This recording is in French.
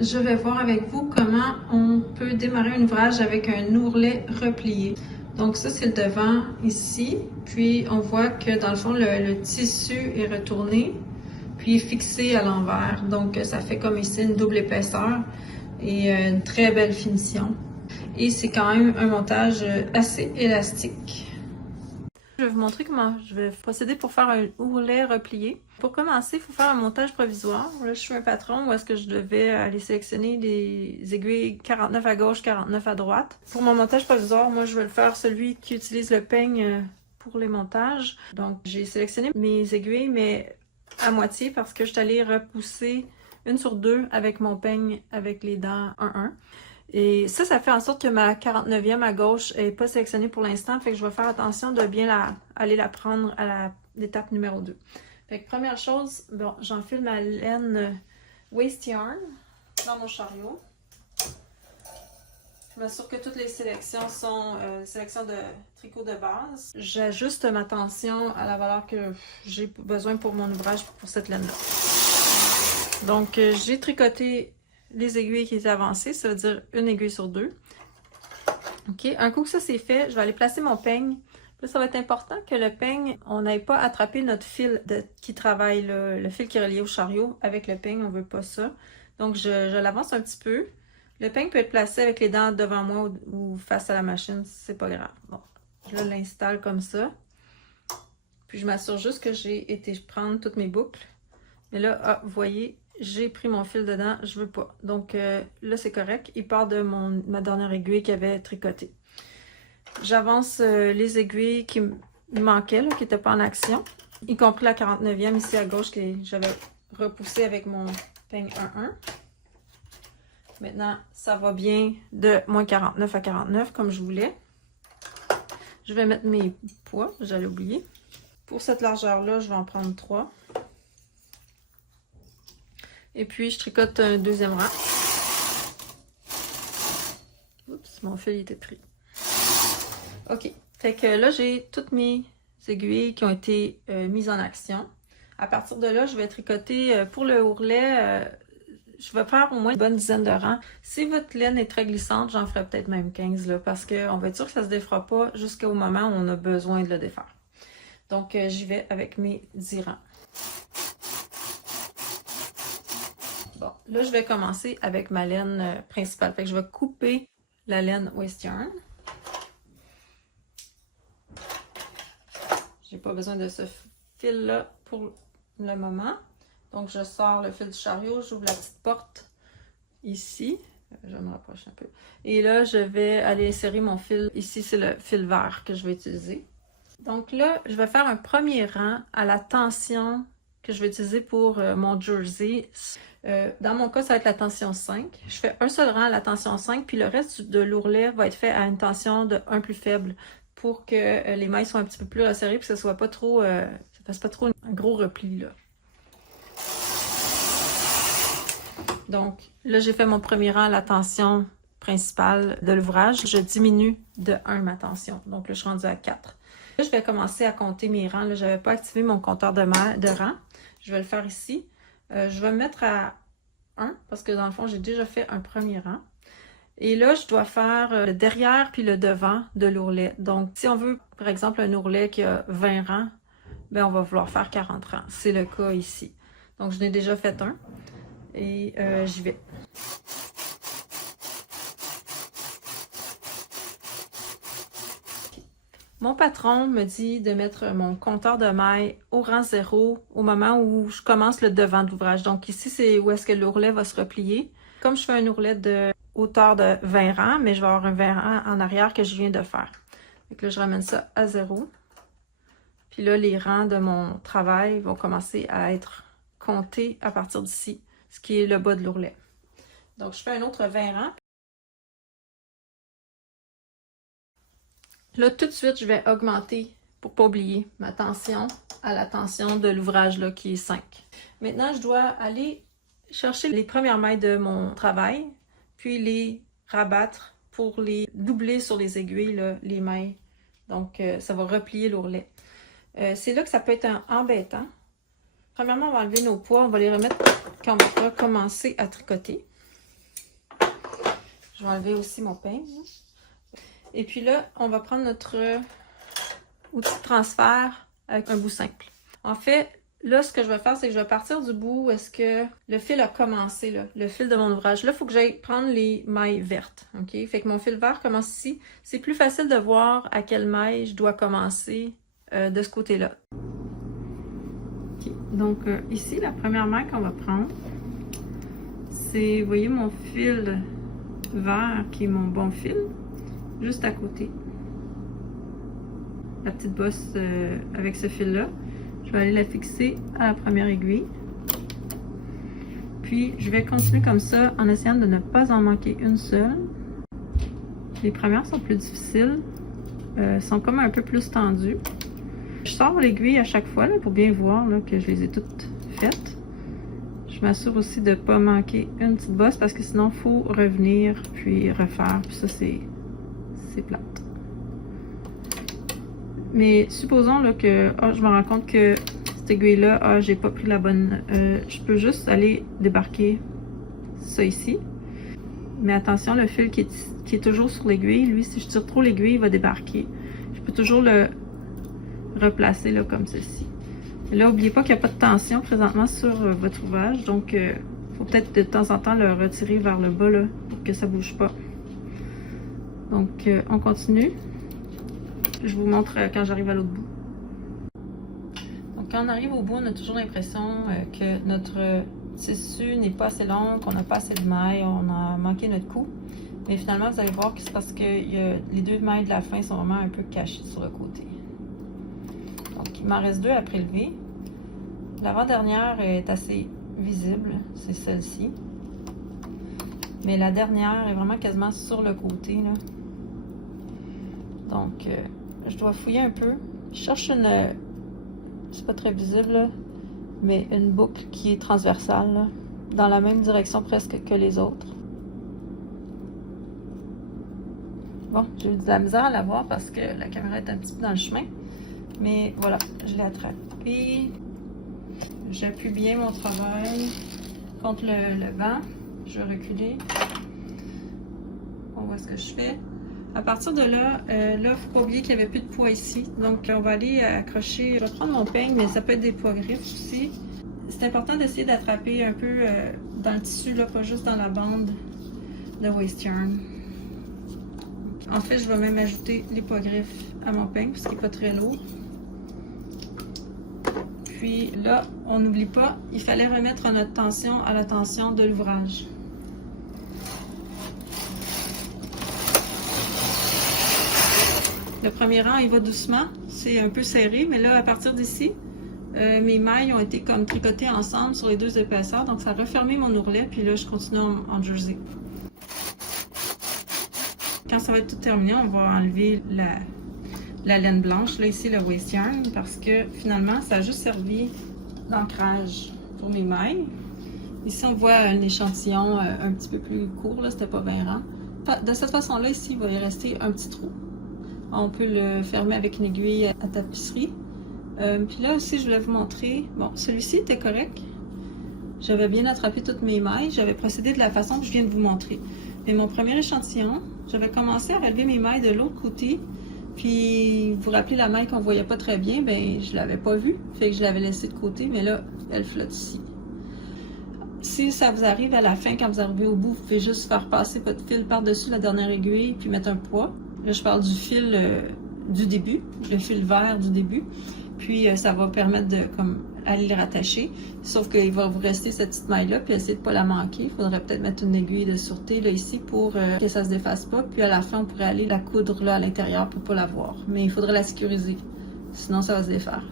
Je vais voir avec vous comment on peut démarrer un ouvrage avec un ourlet replié. Donc ça, c'est le devant ici. Puis on voit que dans le fond, le tissu est retourné, puis fixé à l'envers. Donc ça fait comme ici une double épaisseur et une très belle finition. Et c'est quand même un montage assez élastique. Je vais vous montrer comment je vais procéder pour faire un ourlet replié. Pour commencer, il faut faire un montage provisoire. Là, je suis un patron où est-ce que je devais aller sélectionner les aiguilles 49 à gauche, 49 à droite. Pour mon montage provisoire, moi, je vais le faire celui qui utilise le peigne pour les montages. Donc, j'ai sélectionné mes aiguilles, mais à moitié parce que je suis allée repousser une sur deux avec mon peigne avec les dents 1-1. Et ça fait en sorte que ma 49e à gauche n'est pas sélectionnée pour l'instant. Fait que je vais faire attention de bien aller la prendre à l'étape numéro 2. Fait que première chose, bon, j'enfile ma laine Waste Yarn dans mon chariot. Je m'assure que toutes les sélections sont sélections de tricot de base. J'ajuste ma tension à la valeur que j'ai besoin pour mon ouvrage pour cette laine-là. Donc, j'ai tricoté les aiguilles qui étaient avancées, ça veut dire une aiguille sur deux. OK, un coup que ça c'est fait, je vais aller placer mon peigne. Là, ça va être important que le peigne, on n'aille pas attraper notre fil qui travaille, le fil qui est relié au chariot avec le peigne, on veut pas ça. Donc, je l'avance un petit peu. Le peigne peut être placé avec les dents devant moi ou face à la machine, c'est pas grave. Bon, je l'installe comme ça. Puis, je m'assure juste que j'ai été prendre toutes mes boucles. Mais là, vous voyez, j'ai pris mon fil dedans, je veux pas. Donc là, c'est correct. Il part de ma dernière aiguille qui avait tricoté. J'avance les aiguilles qui me manquaient, là, qui n'étaient pas en action, y compris la 49e ici à gauche que j'avais repoussée avec mon peigne 1-1. Maintenant, ça va bien de moins 49 à 49 comme je voulais. Je vais mettre mes poids, j'allais oublier. Pour cette largeur-là, je vais en prendre 3. Et puis, je tricote un deuxième rang. Oups, mon fil était pris. OK. Fait que là, j'ai toutes mes aiguilles qui ont été mises en action. À partir de là, je vais tricoter pour le ourlet. Je vais faire au moins une bonne dizaine de rangs. Si votre laine est très glissante, j'en ferai peut-être même 15 là, parce qu'on va être sûr que ça ne se défera pas jusqu'au moment où on a besoin de le défaire. Donc, j'y vais avec mes 10 rangs. Bon, là, je vais commencer avec ma laine principale. Fait que je vais couper la laine Waste Yarn. J'ai pas besoin de ce fil-là pour le moment. Donc, je sors le fil du chariot, j'ouvre la petite porte ici. Je me rapproche un peu. Et là, je vais aller insérer mon fil. Ici, c'est le fil vert que je vais utiliser. Donc là, je vais faire un premier rang à la tension que je vais utiliser pour mon jersey. Dans mon cas, ça va être la tension 5. Je fais un seul rang à la tension 5, puis le reste de l'ourlet va être fait à une tension de 1 plus faible pour que les mailles soient un petit peu plus resserrées, puis que ça soit pas trop, ça fasse pas trop un gros repli là. Donc là, j'ai fait mon premier rang à la tension principale de l'ouvrage. Je diminue de 1 ma tension. Donc là, je suis rendue à 4. Là, je vais commencer à compter mes rangs. Là, je n'avais pas activé mon compteur de rang. Je vais le faire ici. Je vais me mettre à 1 parce que dans le fond, j'ai déjà fait un premier rang. Et là, je dois faire le derrière puis le devant de l'ourlet. Donc, si on veut, par exemple, un ourlet qui a 20 rangs, bien, on va vouloir faire 40 rangs. C'est le cas ici. Donc, je n'ai déjà fait un. Et j'y vais. Mon patron me dit de mettre mon compteur de mailles au rang 0 au moment où je commence le devant de l'ouvrage. Donc ici, c'est où est-ce que l'ourlet va se replier. Comme je fais un ourlet de hauteur de 20 rangs, mais je vais avoir un 20 rangs en arrière que je viens de faire. Donc là, je ramène ça à 0. Puis là, les rangs de mon travail vont commencer à être comptés à partir d'ici, ce qui est le bas de l'ourlet. Donc, je fais un autre 20 rangs. Là, tout de suite, je vais augmenter, pour ne pas oublier, ma tension à la tension de l'ouvrage là qui est 5. Maintenant, je dois aller chercher les premières mailles de mon travail, puis les rabattre pour les doubler sur les aiguilles, là, les mailles. Donc, ça va replier l'ourlet. C'est là que ça peut être embêtant. Premièrement, on va enlever nos poids, on va les remettre quand on va commencer à tricoter. Je vais enlever aussi mon peigne. Et puis là, on va prendre notre outil de transfert avec un bout simple. En fait, là, ce que je vais faire, c'est que je vais partir du bout où est-ce que le fil a commencé, là, le fil de mon ouvrage. Là, il faut que j'aille prendre les mailles vertes, OK? Fait que mon fil vert commence ici. C'est plus facile de voir à quelle maille je dois commencer de ce côté-là. Okay. Donc, ici, la première maille qu'on va prendre, c'est, vous voyez, mon fil vert qui est mon bon fil, juste à côté. La petite bosse avec ce fil-là. Je vais aller la fixer à la première aiguille. Puis, je vais continuer comme ça en essayant de ne pas en manquer une seule. Les premières sont plus difficiles. Sont comme un peu plus tendues. Je sors l'aiguille à chaque fois là, pour bien voir là, que je les ai toutes faites. Je m'assure aussi de ne pas manquer une petite bosse parce que sinon, il faut revenir puis refaire. Puis ça, c'est plate. Mais supposons là, que je me rends compte que cette aiguille-là, j'ai pas pris la bonne. Je peux juste aller débarquer ça ici. Mais attention, le fil qui est toujours sur l'aiguille, lui, si je tire trop l'aiguille, il va débarquer. Je peux toujours le replacer là, comme ceci. Et là, n'oubliez pas qu'il n'y a pas de tension présentement sur votre ouvrage. Donc, il faut peut-être de temps en temps le retirer vers le bas là, pour que ça ne bouge pas. Donc, on continue. Je vous montre quand j'arrive à l'autre bout. Donc, quand on arrive au bout, on a toujours l'impression que notre tissu n'est pas assez long, qu'on n'a pas assez de mailles, on a manqué notre coup. Mais finalement, vous allez voir que c'est parce que les deux mailles de la fin sont vraiment un peu cachées sur le côté. Donc, il m'en reste deux à prélever. L'avant-dernière est assez visible, c'est celle-ci. Mais la dernière est vraiment quasiment sur le côté, là. Donc, je dois fouiller un peu. Je cherche une... c'est pas très visible, là, mais une boucle qui est transversale, là, dans la même direction presque que les autres. Bon, j'ai eu de la misère à la voir parce que la caméra est un petit peu dans le chemin. Mais voilà, je l'ai attrapé. J'appuie bien mon travail contre le vent. Je vais reculer. On voit ce que je fais. À partir de là, il ne faut pas oublier qu'il n'y avait plus de poids ici. Donc, on va aller accrocher. Je vais prendre mon peigne, mais ça peut être des poids griffes aussi. C'est important d'essayer d'attraper un peu dans le tissu, là, pas juste dans la bande de waste yarn. En fait, je vais même ajouter les poids griffes à mon peigne, parce qu'il n'est pas très lourd. Puis là, on n'oublie pas, il fallait remettre notre tension à la tension de l'ouvrage. Le premier rang, il va doucement, c'est un peu serré, mais là, à partir d'ici, mes mailles ont été comme tricotées ensemble sur les deux épaisseurs, donc ça a refermé mon ourlet, puis là, je continue en jersey. Quand ça va être tout terminé, on va enlever la laine blanche, là ici le waste yarn, parce que finalement ça a juste servi d'ancrage pour mes mailles. Ici on voit un échantillon un petit peu plus court, là c'était pas 20 rangs. De cette façon là ici il va y rester un petit trou. On peut le fermer avec une aiguille à tapisserie. Puis là aussi je voulais vous montrer, bon celui-ci était correct. J'avais bien attrapé toutes mes mailles, j'avais procédé de la façon que je viens de vous montrer. Mais mon premier échantillon, j'avais commencé à relever mes mailles de l'autre côté. Puis, vous vous rappelez la maille qu'on voyait pas très bien, ben je l'avais pas vue. Fait que je l'avais laissée de côté, mais là, elle flotte ici. Si ça vous arrive à la fin, quand vous arrivez au bout, vous pouvez juste faire passer votre fil par-dessus la dernière aiguille, puis mettre un poids. Là, je parle du fil du début, le fil vert du début. Puis, ça va permettre de aller le rattacher. Sauf qu'il va vous rester cette petite maille-là, puis essayez de ne pas la manquer. Il faudrait peut-être mettre une aiguille de sûreté là ici pour que ça ne se défasse pas. Puis à la fin, on pourrait aller la coudre là à l'intérieur pour ne pas la voir. Mais il faudrait la sécuriser. Sinon, ça va se défaire.